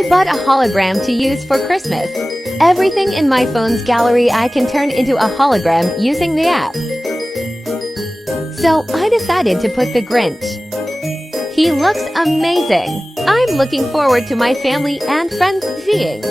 I bought a hologram to use for Christmas. Everything in my phone's gallery I can turn into a hologram using the app. So I decided to put the Grinch. He looks amazing. I'm looking forward to my family and friends seeing.